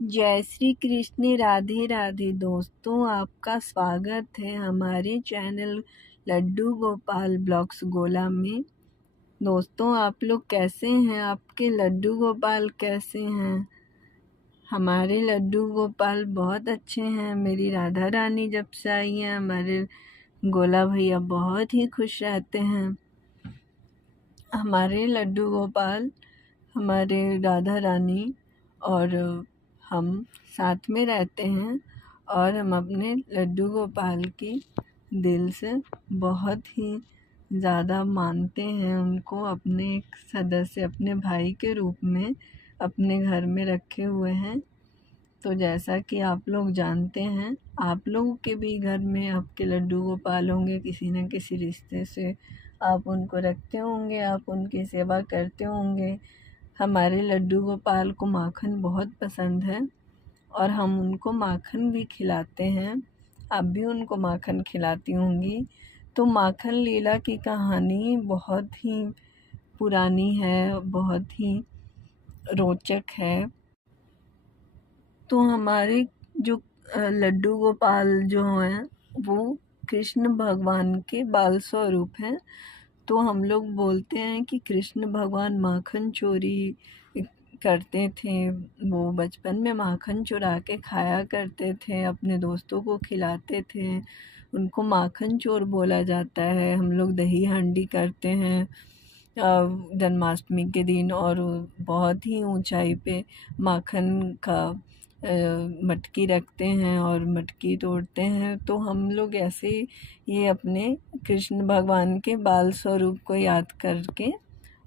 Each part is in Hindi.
जय श्री कृष्ण। राधे राधे दोस्तों, आपका स्वागत है हमारे चैनल लड्डू गोपाल ब्लॉग्स गोला में। दोस्तों, आप लोग कैसे हैं? आपके लड्डू गोपाल कैसे हैं? हमारे लड्डू गोपाल बहुत अच्छे हैं। मेरी राधा रानी जब से आई हैं, हमारे गोला भैया बहुत ही खुश रहते हैं। हमारे लड्डू गोपाल, हमारे राधा रानी और हम साथ में रहते हैं और हम अपने लड्डू गोपाल की दिल से बहुत ही ज़्यादा मानते हैं। उनको अपने एक सदस्य, अपने भाई के रूप में अपने घर में रखे हुए हैं। तो जैसा कि आप लोग जानते हैं, आप लोगों के भी घर में आपके लड्डू गोपाल होंगे, किसी न किसी रिश्ते से आप उनको रखते होंगे, आप उनकी सेवा करते होंगे। हमारे लड्डू गोपाल को माखन बहुत पसंद है और हम उनको माखन भी खिलाते हैं। आप भी उनको माखन खिलाती होंगी। तो माखन लीला की कहानी बहुत ही पुरानी है, बहुत ही रोचक है। तो हमारे जो लड्डू गोपाल जो हैं, वो कृष्ण भगवान के बाल स्वरूप हैं। तो हम लोग बोलते हैं कि कृष्ण भगवान माखन चोरी करते थे। वो बचपन में माखन चुरा के खाया करते थे, अपने दोस्तों को खिलाते थे। उनको माखन चोर बोला जाता है। हम लोग दही हांडी करते हैं जन्माष्टमी के दिन, और बहुत ही ऊंचाई पे माखन का मटकी रखते हैं और मटकी तोड़ते हैं। तो हम लोग ऐसे ये अपने कृष्ण भगवान के बाल स्वरूप को याद करके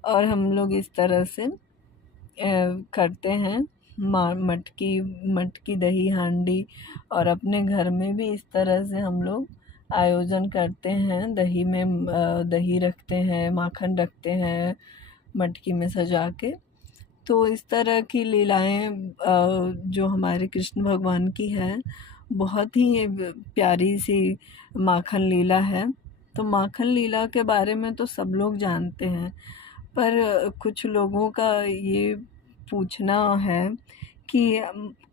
और हम लोग इस तरह से करते हैं मटकी दही हांडी। और अपने घर में भी इस तरह से हम लोग आयोजन करते हैं। दही में दही रखते हैं, माखन रखते हैं मटकी में सजा के। तो इस तरह की लीलाएं जो हमारे कृष्ण भगवान की है, बहुत ही प्यारी सी माखन लीला है। तो माखन लीला के बारे में तो सब लोग जानते हैं, पर कुछ लोगों का ये पूछना है कि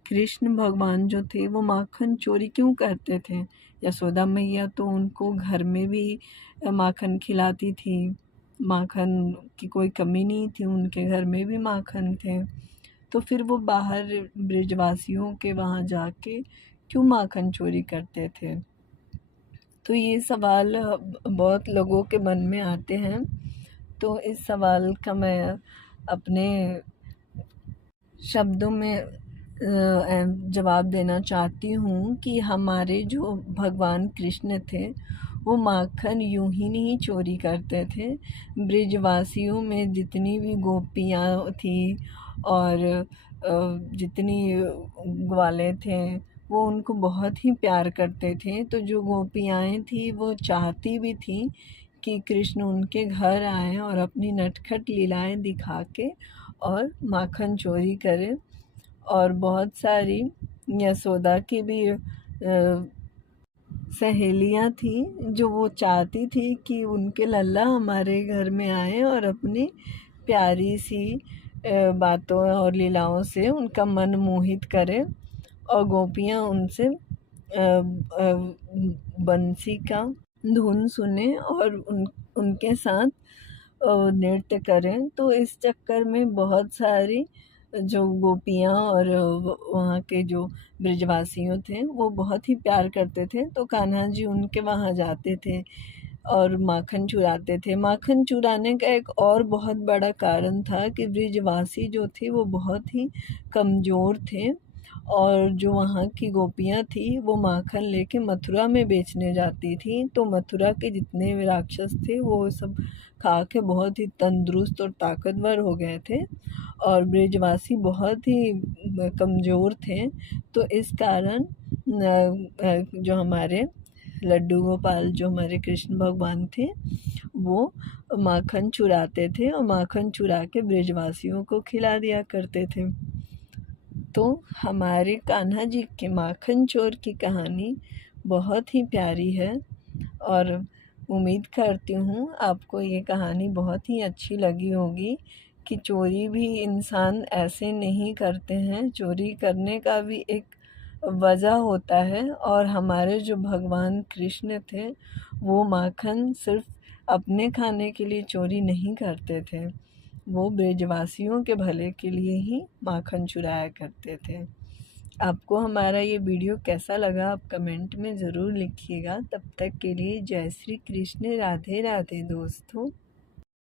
कृष्ण भगवान जो थे वो माखन चोरी क्यों करते थे। यशोदा मैया तो उनको घर में भी माखन खिलाती थी, माखन की कोई कमी नहीं थी, उनके घर में भी माखन थे। तो फिर वो बाहर ब्रिजवासियों के वहाँ जाके क्यों माखन चोरी करते थे। तो ये सवाल बहुत लोगों के मन में आते हैं। तो इस सवाल का मैं अपने शब्दों में जवाब देना चाहती हूँ कि हमारे जो भगवान कृष्ण थे, वो माखन यूं ही नहीं चोरी करते थे। ब्रिजवासियों में जितनी भी गोपियाँ थी और जितनी ग्वाले थे, वो उनको बहुत ही प्यार करते थे। तो जो गोपियाँ थी वो चाहती भी थी कि कृष्ण उनके घर आए और अपनी नटखट लीलाएं दिखा के और माखन चोरी करें। और बहुत सारी यशोदा की भी सहेलियां थी जो वो चाहती थी कि उनके लल्ला हमारे घर में आए और अपनी प्यारी सी बातों और लीलाओं से उनका मन मोहित करे। और गोपियां उनसे बंसी का धुन सुने और उनके साथ नृत्य करें। तो इस चक्कर में बहुत सारी जो गोपियाँ और वहाँ के जो ब्रिजवासियों थे, वो बहुत ही प्यार करते थे। तो कान्हा जी उनके वहाँ जाते थे और माखन चुराते थे। माखन चुराने का एक और बहुत बड़ा कारण था कि ब्रिजवासी जो थे वो बहुत ही कमज़ोर थे, और जो वहाँ की गोपियाँ थी वो माखन लेके मथुरा में बेचने जाती थी। तो मथुरा के जितने भी राक्षस थे वो सब खा के बहुत ही तंदुरुस्त और ताकतवर हो गए थे, और ब्रिजवासी बहुत ही कमज़ोर थे। तो इस कारण जो हमारे लड्डू गोपाल, जो हमारे कृष्ण भगवान थे, वो माखन चुराते थे और माखन चुरा के ब्रिजवासियों को खिला दिया करते थे। तो हमारे कान्हा जी के माखन चोर की कहानी बहुत ही प्यारी है, और उम्मीद करती हूँ आपको ये कहानी बहुत ही अच्छी लगी होगी कि चोरी भी इंसान ऐसे नहीं करते हैं, चोरी करने का भी एक वजह होता है। और हमारे जो भगवान कृष्ण थे वो माखन सिर्फ अपने खाने के लिए चोरी नहीं करते थे, वो ब्रजवासियों के भले के लिए ही माखन चुराया करते थे। आपको हमारा ये वीडियो कैसा लगा आप कमेंट में ज़रूर लिखिएगा। तब तक के लिए जय श्री कृष्ण, राधे राधे दोस्तों।